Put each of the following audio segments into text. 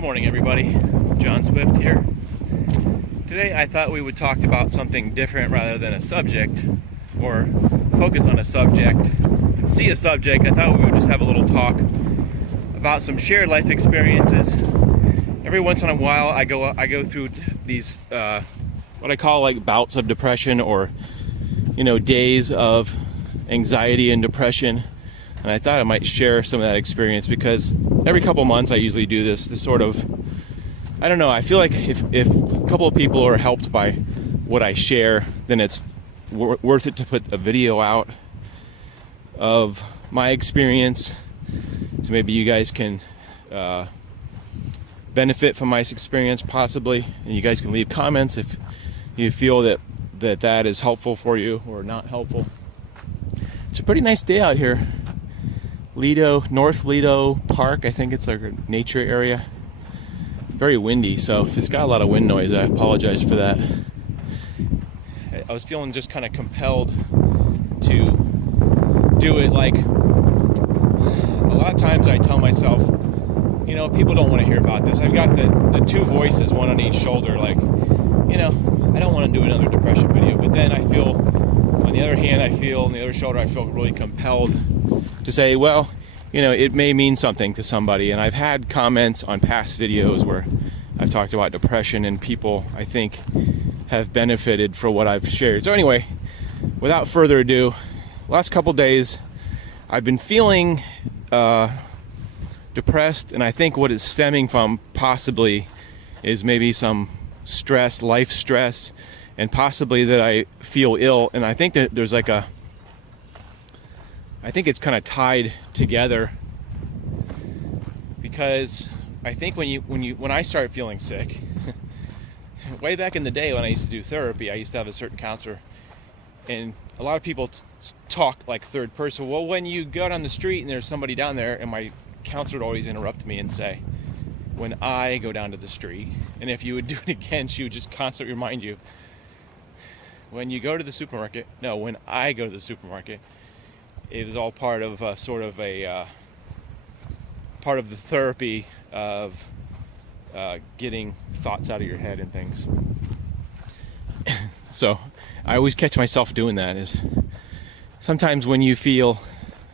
Good morning, everybody. John Swift here. Today I thought we would talk about something different rather than a subject, or focus on a subject and see a subject. I thought we would just have a little talk about some shared life experiences. Every once in a while I go through these what I call like bouts of depression, or days of anxiety and depression. And I thought I might share some of that experience because every couple months I usually do this sort of, I don't know, I feel like if a couple of people are helped by what I share, then it's worth it to put a video out of my experience. So maybe you guys can benefit from my experience possibly, and you guys can leave comments if you feel that is helpful for you or not helpful. It's a pretty nice day out here. North Lido Park, I think it's like a nature area. It's very windy, so if it's got a lot of wind noise, I apologize for that. I was feeling just kind of compelled to do it. Like, a lot of times I tell myself, people don't want to hear about this. I've got the two voices, one on each shoulder, like, I don't want to do another depression video. But then I feel, on the other hand, on the other shoulder, I feel really compelled to say, well, it may mean something to somebody. And I've had comments on past videos where I've talked about depression, and people, I think, have benefited from what I've shared. So anyway, without further ado, last couple days I've been feeling depressed, and I think what it's stemming from possibly is maybe some stress, life stress, and possibly that I feel ill. And I think that there's I think it's kind of tied together, because I think when I started feeling sick, way back in the day when I used to do therapy, I used to have a certain counselor, and a lot of people talk like third person. Well, when you go down the street and there's somebody down there, and my counselor would always interrupt me and say, when I go down to the street, and if you would do it again, she would just constantly remind you, when you go to the supermarket, no, when I go to the supermarket. It was all part of part of the therapy of getting thoughts out of your head and things. So I always catch myself doing that. Is sometimes when you feel,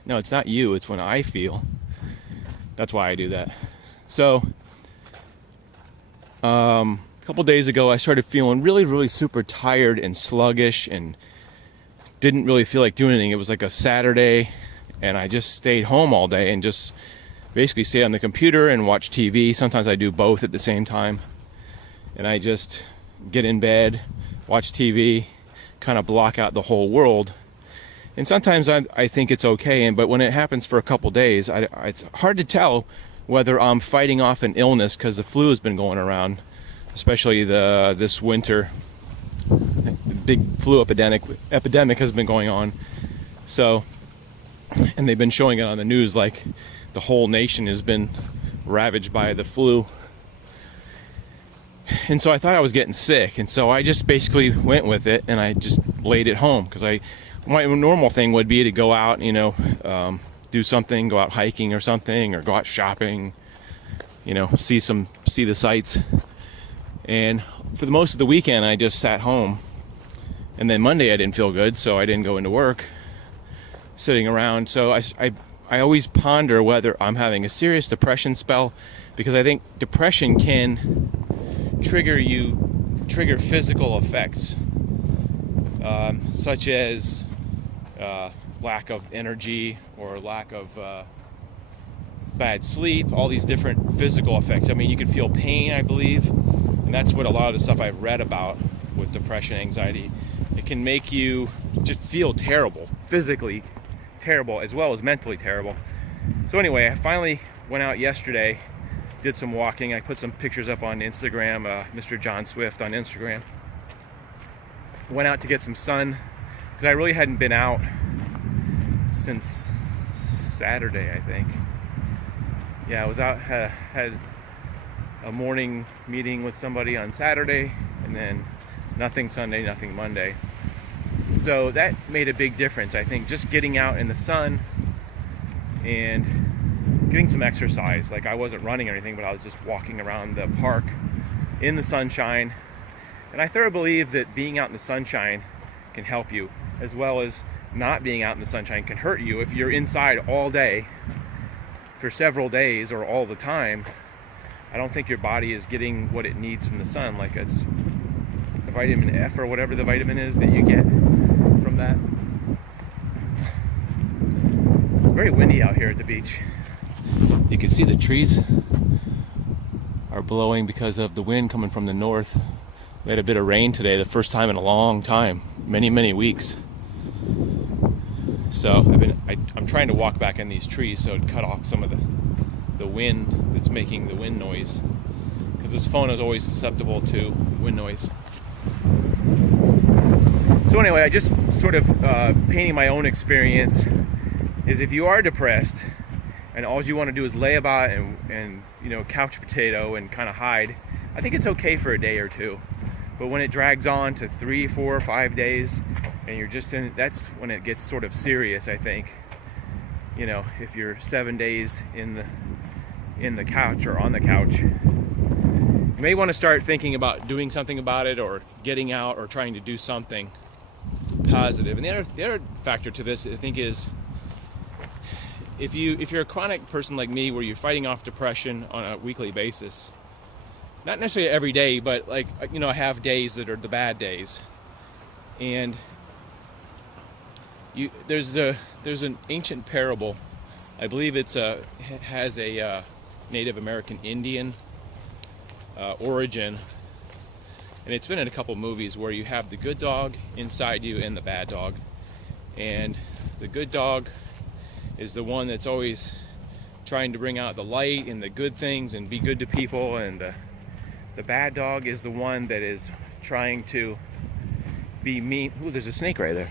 no, it's not you, it's when I feel. That's why I do that. So a couple days ago, I started feeling really, really super tired and sluggish, and didn't really feel like doing anything. It was like a Saturday, and I just stayed home all day and just basically stayed on the computer and watch TV. Sometimes I do both at the same time, and I just get in bed, watch TV, kind of block out the whole world. And sometimes I think it's okay, but when it happens for a couple days, it's hard to tell whether I'm fighting off an illness, because the flu has been going around, especially this winter. Big flu epidemic has been going on. So, and they've been showing it on the news, like the whole nation has been ravaged by the flu. And so I thought I was getting sick, and so I just basically went with it, and I just laid at home, because my normal thing would be to go out, do something, go out hiking or something, or go out shopping, see the sights. And for the most of the weekend, I just sat home. And then Monday I didn't feel good, so I didn't go into work, sitting around. So I always ponder whether I'm having a serious depression spell, because I think depression can trigger physical effects, such as lack of energy, or lack of bad sleep, all these different physical effects. I mean, you can feel pain, I believe, and that's what a lot of the stuff I've read about with depression, anxiety. It can make you just feel terrible, physically terrible, as well as mentally terrible. So anyway, I finally went out yesterday, did some walking. I put some pictures up on Instagram, mrjonswift on Instagram. Went out to get some sun, because I really hadn't been out since Saturday, I think. Yeah, I was out, had a morning meeting with somebody on Saturday, and then nothing Sunday, nothing Monday. So that made a big difference. I think just getting out in the sun and getting some exercise. Like, I wasn't running or anything, but I was just walking around the park in the sunshine. And I thoroughly believe that being out in the sunshine can help you, as well as not being out in the sunshine can hurt you. If you're inside all day for several days or all the time, I don't think your body is getting what it needs from the sun. Like, it's the vitamin F or whatever the vitamin is that you get from that. It's very windy out here at the beach. You can see the trees are blowing because of the wind coming from the north. We had a bit of rain today, the first time in a long time, many weeks. So I'm trying to walk back in these trees so it'd cut off some of the wind that's making the wind noise, because this phone is always susceptible to wind noise. So anyway, I just sort of painting my own experience is, if you are depressed and all you want to do is lay about and couch potato and kind of hide, I think it's okay for a day or two. But when it drags on to 3, 4, 5 days, and you're just in, that's when it gets sort of serious, I think. If you're 7 days in the couch or on the couch, you may want to start thinking about doing something about it, or getting out, or trying to do something positive. And the other factor to this, I think, is if you're a chronic person like me, where you're fighting off depression on a weekly basis, not necessarily every day, but I have days that are the bad days, and there's an ancient parable. I believe it has a Native American Indian origin, and it's been in a couple movies, where you have the good dog inside you and the bad dog, and the good dog is the one that's always trying to bring out the light and the good things and be good to people, and the bad dog is the one that is trying to be mean. Ooh, there's a snake right there.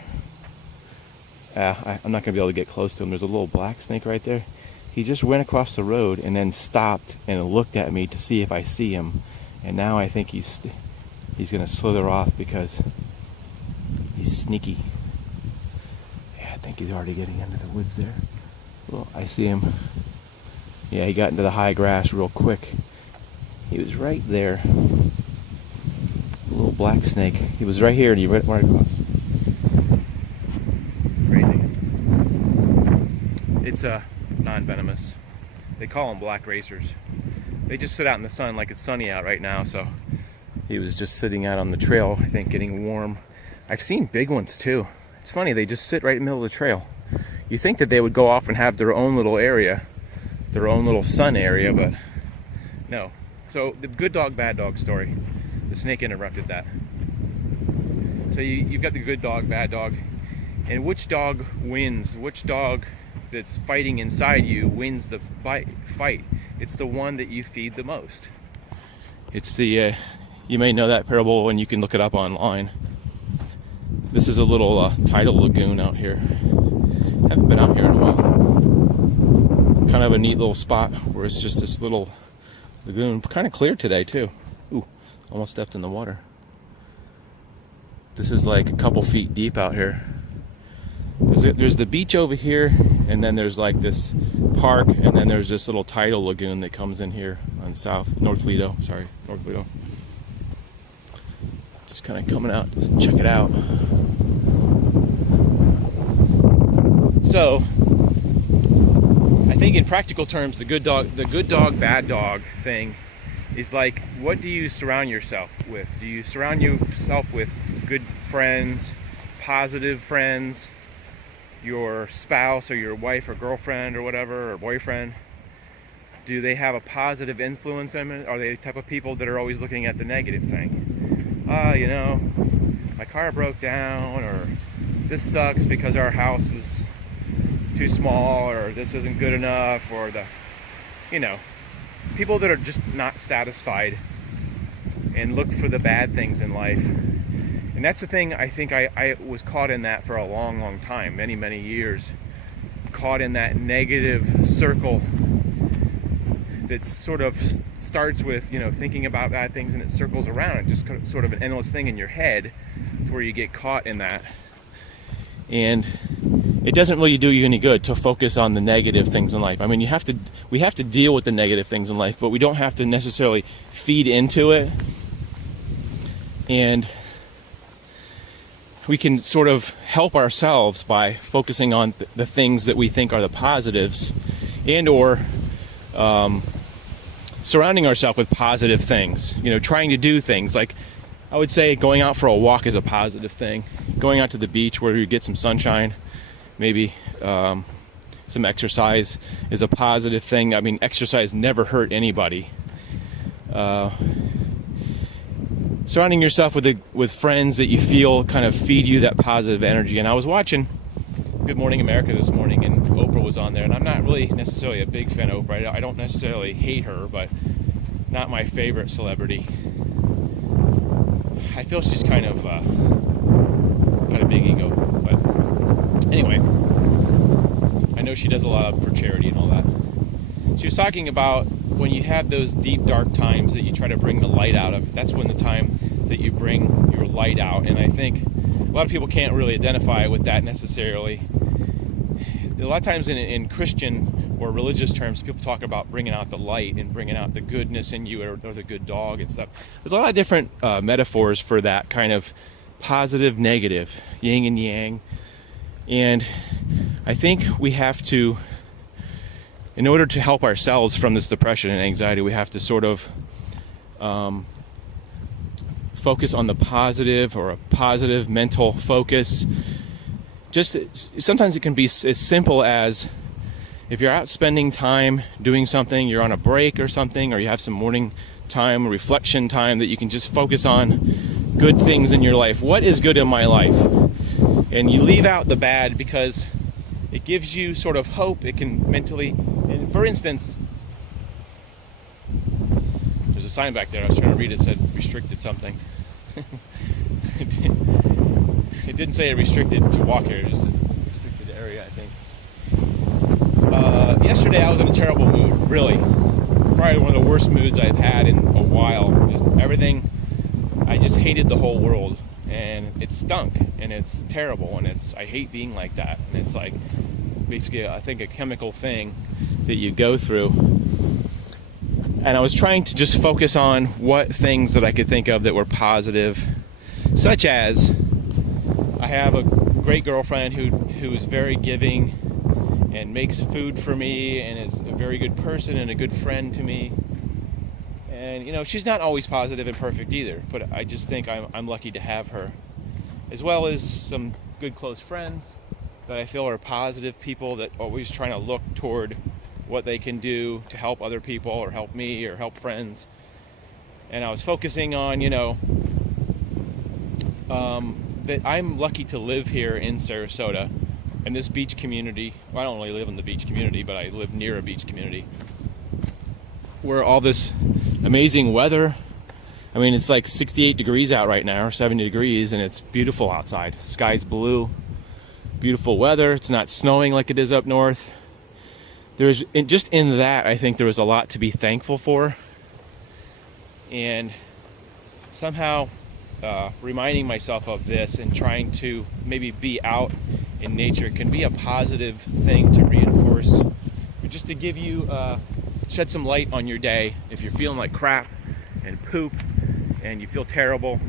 I'm not going to be able to get close to him. There's a little black snake right there. He just went across the road and then stopped and looked at me to see if I see him. And now I think he's going to slither off because he's sneaky. Yeah, I think he's already getting into the woods there. Well, I see him. Yeah, he got into the high grass real quick. He was right there. A little black snake. He was right here and he went right across. Crazy. It's non-venomous. They call them black racers. They just sit out in the sun, like it's sunny out right now, so he was just sitting out on the trail, I think, getting warm. I've seen big ones too. It's funny, they just sit right in the middle of the trail. You think that they would go off and have their own little area, their own little sun area, but no. So the good dog, bad dog story. The snake interrupted that. So you've got the good dog, bad dog, and which dog wins? Which dog that's fighting inside you wins the fight? It's the one that you feed the most. It's the, you may know that parable, and you can look it up online. This is a little tidal lagoon out here. Haven't been out here in a while. Kind of a neat little spot where it's just this little lagoon. Kind of clear today too. Ooh, almost stepped in the water. This is like a couple feet deep out here. There's the beach over here, and then there's like this park, and then there's this little tidal lagoon that comes in here on North Lido. Just kind of coming out to check it out. So I think in practical terms, the good dog, bad dog thing is like, what do you surround yourself with? Do you surround yourself with good friends, positive friends, your spouse or your wife or girlfriend or whatever, or boyfriend? Do they have a positive influence on it? Are they the type of people that are always looking at the negative thing? My car broke down, or this sucks because our house is too small, or this isn't good enough, or people that are just not satisfied and look for the bad things in life. And that's the thing, I think I was caught in that for a long time, many years, caught in that negative circle that sort of starts with, thinking about bad things, and it circles around. It just sort of an endless thing in your head to where you get caught in that. And it doesn't really do you any good to focus on the negative things in life. I mean, we have to deal with the negative things in life, but we don't have to necessarily feed into it. And we can sort of help ourselves by focusing on the things that we think are the positives, and or surrounding ourselves with positive things. Trying to do things like, I would say going out for a walk is a positive thing. Going out to the beach where you get some sunshine, maybe some exercise is a positive thing. I mean, exercise never hurt anybody. Surrounding yourself with friends that you feel kind of feed you that positive energy. And I was watching Good Morning America this morning, and Oprah was on there. And I'm not really necessarily a big fan of Oprah. I don't necessarily hate her, but not my favorite celebrity. I feel she's kind of big ego. But anyway, I know she does a lot for charity and all that. She was talking about when you have those deep, dark times that you try to bring the light out of. That's when the time that you bring your light out. And I think a lot of people can't really identify with that necessarily. A lot of times in Christian or religious terms, people talk about bringing out the light and bringing out the goodness in you, or the good dog and stuff. There's a lot of different metaphors for that kind of positive, negative, yin and yang. And I think we have to, in order to help ourselves from this depression and anxiety, we have to sort of focus on the positive, or a positive mental focus. Just sometimes it can be as simple as, if you're out spending time doing something, you're on a break or something, or you have some morning time, reflection time, that you can just focus on good things in your life. What is good in my life? And you leave out the bad, because it gives you sort of hope. It can mentally, and for instance, there's a sign back there I was trying to read. It said restricted something. It didn't say it restricted to walk here. It just said restricted area, I think. Yesterday I was in a terrible mood, really. Probably one of the worst moods I've had in a while. Just everything, I just hated the whole world. And it stunk, and it's terrible, and I hate being like that. And it's like, basically, I think, a chemical thing that you go through. And I was trying to just focus on what things that I could think of that were positive, such as, I have a great girlfriend who is very giving and makes food for me, and is a very good person and a good friend to me. And she's not always positive and perfect either, but I just think I'm lucky to have her, as well as some good close friends that I feel are positive people that always trying to look toward what they can do to help other people, or help me, or help friends. And I was focusing on that I'm lucky to live here in Sarasota, in this beach community. Well, I don't really live in the beach community, but I live near a beach community where all this amazing weather. I mean, it's like 68 degrees out right now, or 70 degrees, and it's beautiful outside. Sky's blue, beautiful weather. It's not snowing like it is up north. Just in that, I think there was a lot to be thankful for. And somehow reminding myself of this and trying to maybe be out in nature can be a positive thing to reinforce, or just to give you shed some light on your day. If you're feeling like crap and poop and you feel terrible,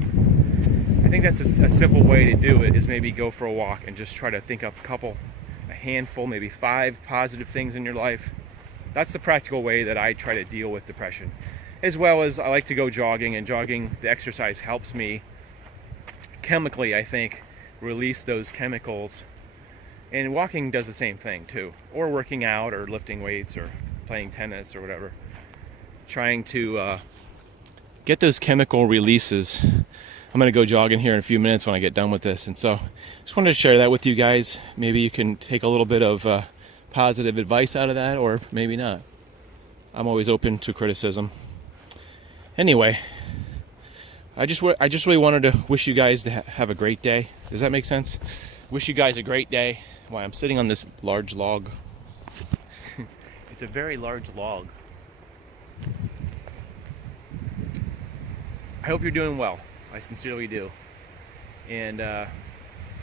I think that's a simple way to do it, is maybe go for a walk and just try to think up a handful, maybe 5 positive things in your life. That's the practical way that I try to deal with depression. As well as, I like to go jogging, and jogging, the exercise helps me chemically, I think, release those chemicals. And walking does the same thing too, or working out, or lifting weights, or playing tennis, or whatever. Trying to get those chemical releases. I'm going to go jogging here in a few minutes when I get done with this, and so just wanted to share that with you guys. Maybe you can take a little bit of positive advice out of that, or maybe not. I'm always open to criticism. Anyway, I just really wanted to wish you guys to have a great day. Does that make sense? Wish you guys a great day. Why, I'm sitting on this large log. It's a very large log. I hope you're doing well. I sincerely do. And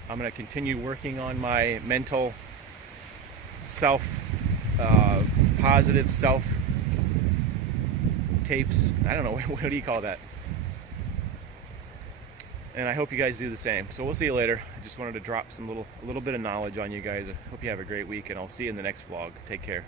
I'm going to continue working on my mental self, positive self tapes. I don't know, what do you call that? And I hope you guys do the same. So we'll see you later. I just wanted to drop a little bit of knowledge on you guys. I hope you have a great week, and I'll see you in the next vlog. Take care.